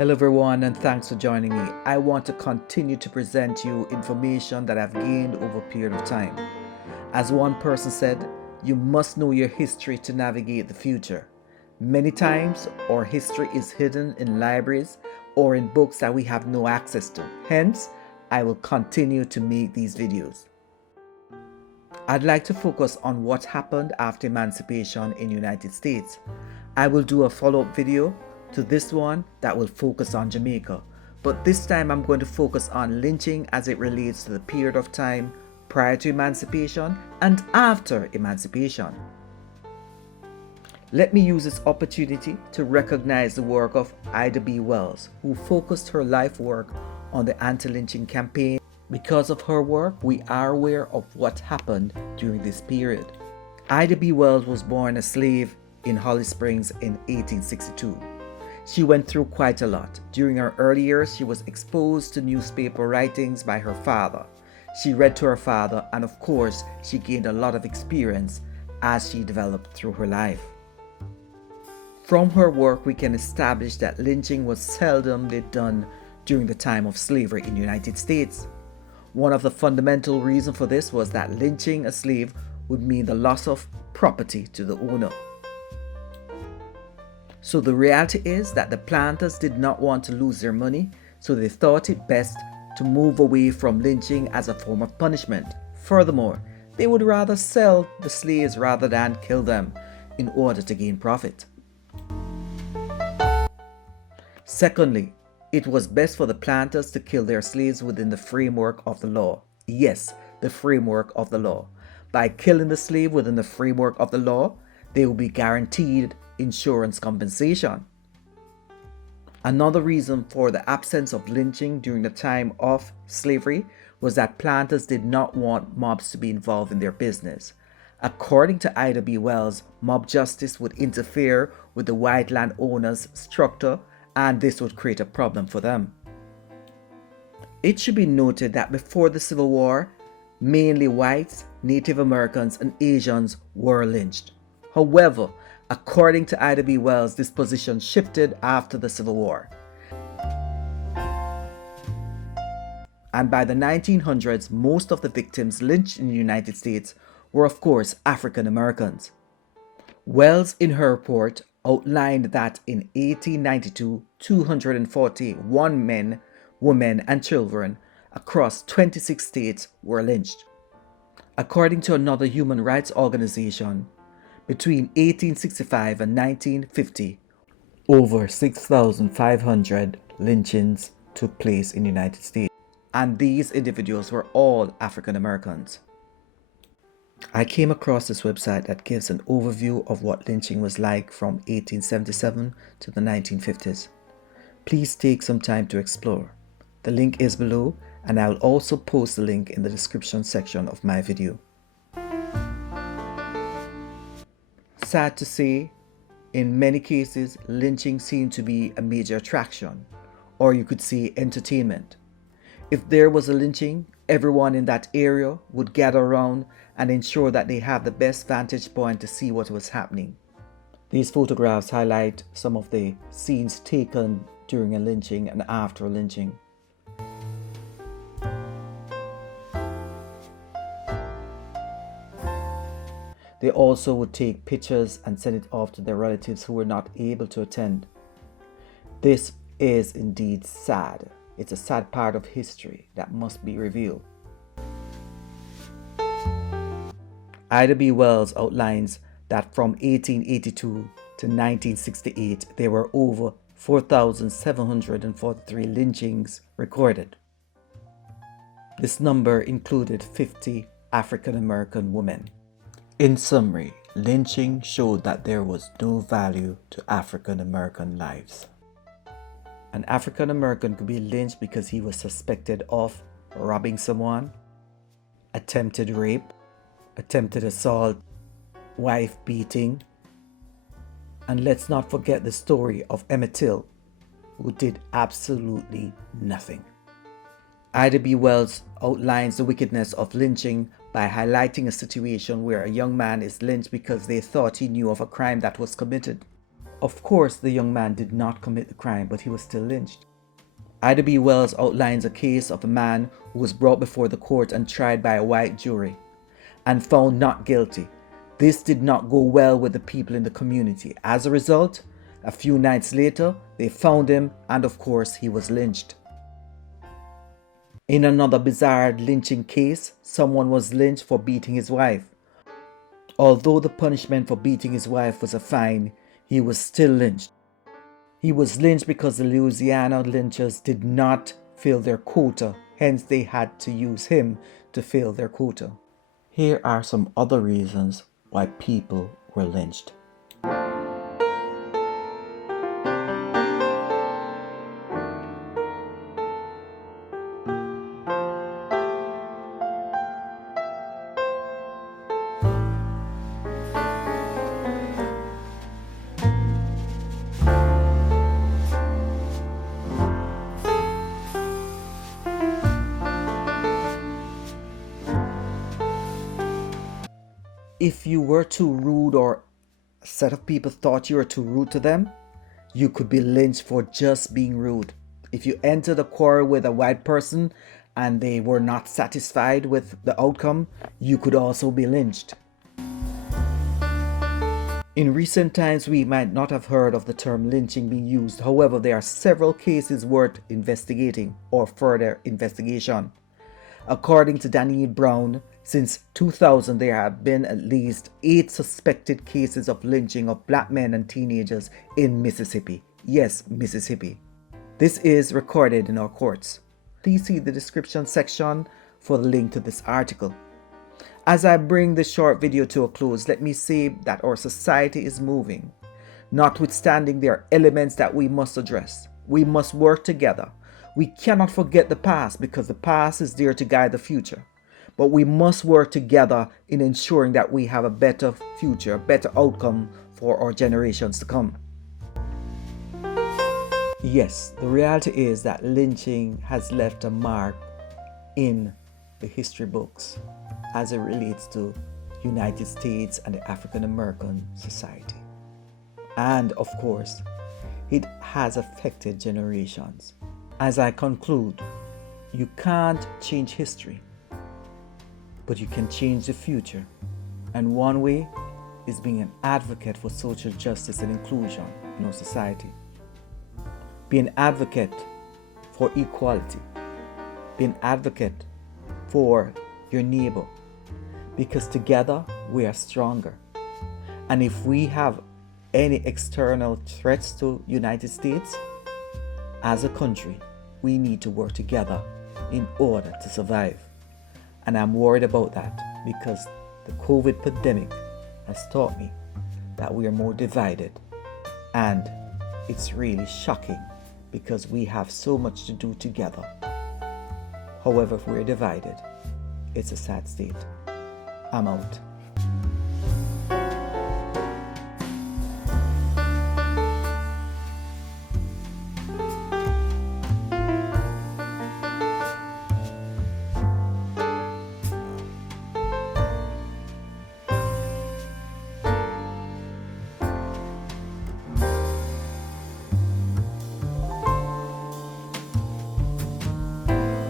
Hello everyone, and thanks for joining me. I want to continue to present you information that I've gained over a period of time. As one person said, you must know your history to navigate the future. Many times our history is hidden in libraries or in books that we have no access to. Hence, I will continue to make these videos. I'd like to focus on what happened after emancipation in the United States. I will do a follow-up video to this one that will focus on Jamaica, but this time I'm going to focus on lynching as it relates to the period of time prior to emancipation and after emancipation. Let me use this opportunity to recognize the work of Ida B. Wells, who focused her life work on the anti-lynching campaign. Because of her work, we are aware of what happened during this period. Ida B. Wells was born a slave in Holly Springs in 1862. She went through quite a lot. During her early years, she was exposed to newspaper writings by her father. She read to her father, and of course, she gained a lot of experience as she developed through her life. From her work, we can establish that lynching was seldomly done during the time of slavery in the United States. One of the fundamental reasons for this was that lynching a slave would mean the loss of property to the owner. So the reality is that the planters did not want to lose their money, so they thought it best to move away from lynching as a form of punishment. Furthermore, they would rather sell the slaves rather than kill them in order to gain profit. Secondly, it was best for the planters to kill their slaves within the framework of the law. Yes, the framework of the law. By killing the slave within the framework of the law, they will be guaranteed insurance compensation. Another reason for the absence of lynching during the time of slavery was that planters did not want mobs to be involved in their business. According to Ida B. Wells, mob justice would interfere with the white landowners' structure, and this would create a problem for them. It should be noted that before the Civil War, mainly whites, Native Americans, and Asians were lynched. However, according to Ida B. Wells, this position shifted after the Civil War. And by the 1900s, most of the victims lynched in the United States were, of course, African Americans. Wells, in her report, outlined that in 1892, 241 men, women, and children across 26 states were lynched. According to another human rights organization, between 1865 and 1950, over 6,500 lynchings took place in the United States, and these individuals were all African Americans. I came across this website that gives an overview of what lynching was like from 1877 to the 1950s. Please take some time to explore. The link is below, and I will also post the link in the description section of my video. Sad to say, in many cases, lynching seemed to be a major attraction, or you could say entertainment. If there was a lynching, everyone in that area would gather around and ensure that they have the best vantage point to see what was happening. These photographs highlight some of the scenes taken during a lynching and after a lynching. They also would take pictures and send it off to their relatives who were not able to attend. This is indeed sad. It's a sad part of history that must be revealed. Ida B. Wells outlines that from 1882 to 1968, there were over 4,743 lynchings recorded. This number included 50 African American women. In summary, lynching showed that there was no value to African American lives. An African American could be lynched because he was suspected of robbing someone, attempted rape, attempted assault, wife beating, and let's not forget the story of Emmett Till, who did absolutely nothing. Ida B. Wells outlines the wickedness of lynching by highlighting a situation where a young man is lynched because they thought he knew of a crime that was committed. Of course, the young man did not commit the crime, but he was still lynched. Ida B. Wells outlines a case of a man who was brought before the court and tried by a white jury and found not guilty. This did not go well with the people in the community. As a result, a few nights later, they found him and of course he was lynched. In another bizarre lynching case, someone was lynched for beating his wife. Although the punishment for beating his wife was a fine, he was still lynched. He was lynched because the Louisiana lynchers did not fill their quota, hence they had to use him to fill their quota. Here are some other reasons why people were lynched. If you were too rude or a set of people thought you were too rude to them, you could be lynched for just being rude. If you entered a quarrel with a white person and they were not satisfied with the outcome, you could also be lynched. In recent times, we might not have heard of the term lynching being used. However, there are several cases worth investigating or further investigation. According to Danielle Brown, since 2000, there have been at least 8 suspected cases of lynching of black men and teenagers in Mississippi. Yes, Mississippi. This is recorded in our courts. Please see the description section for the link to this article. As I bring this short video to a close, let me say that our society is moving. Notwithstanding, there are elements that we must address. We must work together. We cannot forget the past because the past is there to guide the future. But we must work together in ensuring that we have a better future, a better outcome for our generations to come. Yes, the reality is that lynching has left a mark in the history books as it relates to United States and the African American society. And of course, it has affected generations. As I conclude, you can't change history, but you can change the future. And one way is being an advocate for social justice and inclusion in our society. Be an advocate for equality. Be an advocate for your neighbor, because together we are stronger. And if we have any external threats to United States, as a country, we need to work together in order to survive. And I'm worried about that because the COVID pandemic has taught me that we are more divided. And it's really shocking because we have so much to do together. However, if we're divided, it's a sad state. I'm out.